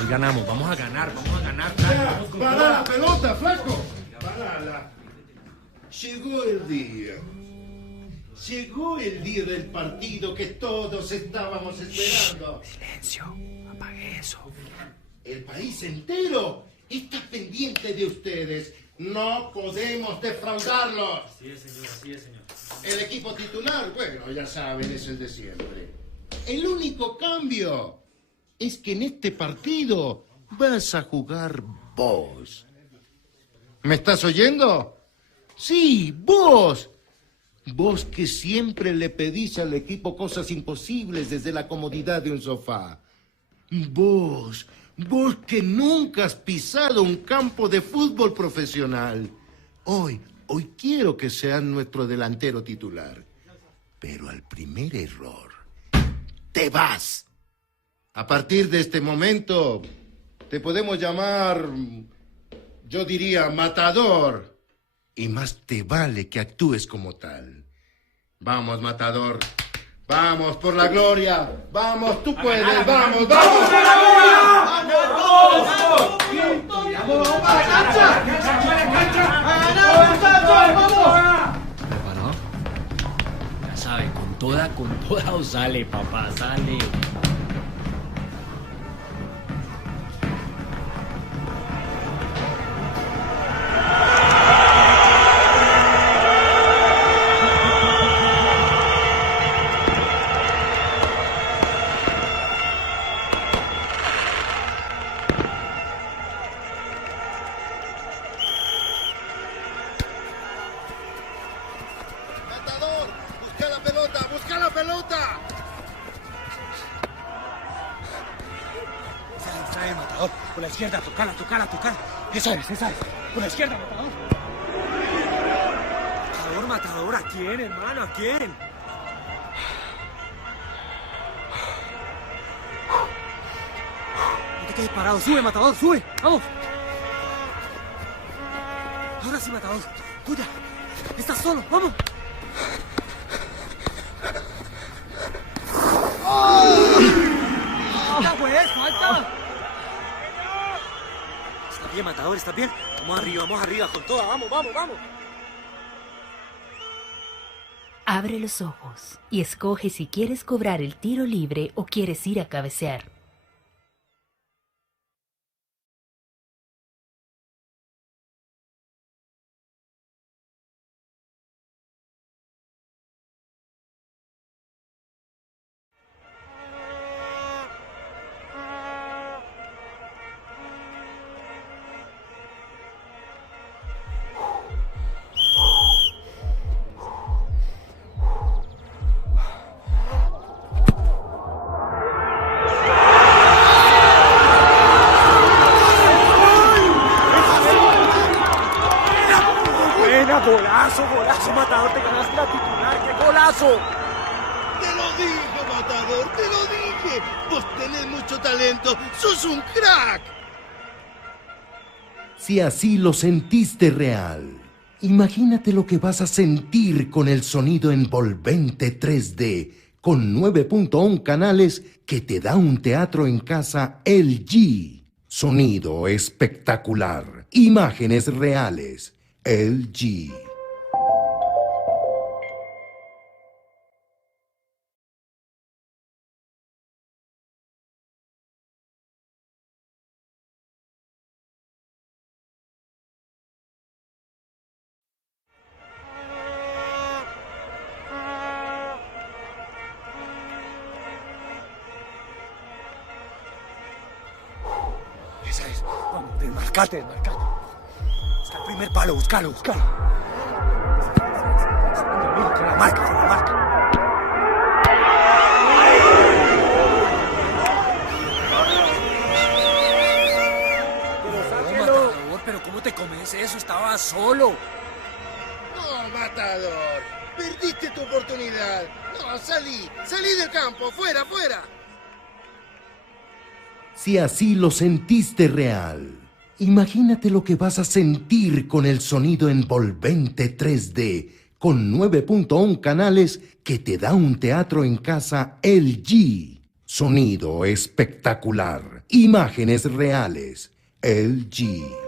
Hoy ganamos, vamos a ganar. ¡Para la pelota, flaco! ¡Parala! Llegó el día del partido que todos estábamos esperando. Silencio, apague eso. El país entero está pendiente de ustedes. No podemos defraudarlos. Así es, señor. El equipo titular, bueno, ya saben, es el de siempre. El único cambio es que en este partido vas a jugar vos. ¿Me estás oyendo? Sí, vos. Vos que siempre le pedís al equipo cosas imposibles desde la comodidad de un sofá. Vos que nunca has pisado un campo de fútbol profesional. Hoy quiero que seas nuestro delantero titular. Pero al primer error, te vas. A partir de este momento, te podemos llamar, yo diría, matador. Y más te vale que actúes como tal. Vamos, matador. Vamos, por la gloria. Vamos, tú puedes. Vamos. ¡Vamos a la ¿Preparado? Ya sabe, con toda o sale, papá, sale. ¡Busca la pelota! Esa es, matador. Por la izquierda, tocala. Esa es. Por la izquierda, matador. Matador, ¿a quién, hermano? ¿A quién? No te quedes parado. Sube, matador, sube. Vamos. Ahora sí, matador. Tuya. Estás solo. Vamos. ¡Falta, pues! ¡Falta! Está bien, matador, está bien. Vamos arriba, con toda. Vamos. Abre los ojos y escoge si quieres cobrar el tiro libre o quieres ir a cabecear. ¡Golazo, matador! ¡Te ganaste la titular! ¡Qué golazo! Te lo dije, matador, te lo dije. Vos tenés mucho talento, sos un crack. Si así lo sentiste real, imagínate lo que vas a sentir con el sonido envolvente 3D, con 9.1 canales que te da un teatro en casa LG. Sonido espectacular, imágenes reales, LG. Esa es. Vamos, desmarcate. Busca el primer palo, búscalo. Con la marca. ¿Cómo es eso? Estaba solo. No, matador. Perdiste tu oportunidad. No, salí del campo. Fuera, fuera. Si así lo sentiste real, imagínate lo que vas a sentir con el sonido envolvente 3D con 9.1 canales que te da un teatro en casa LG. Sonido espectacular, imágenes reales, LG.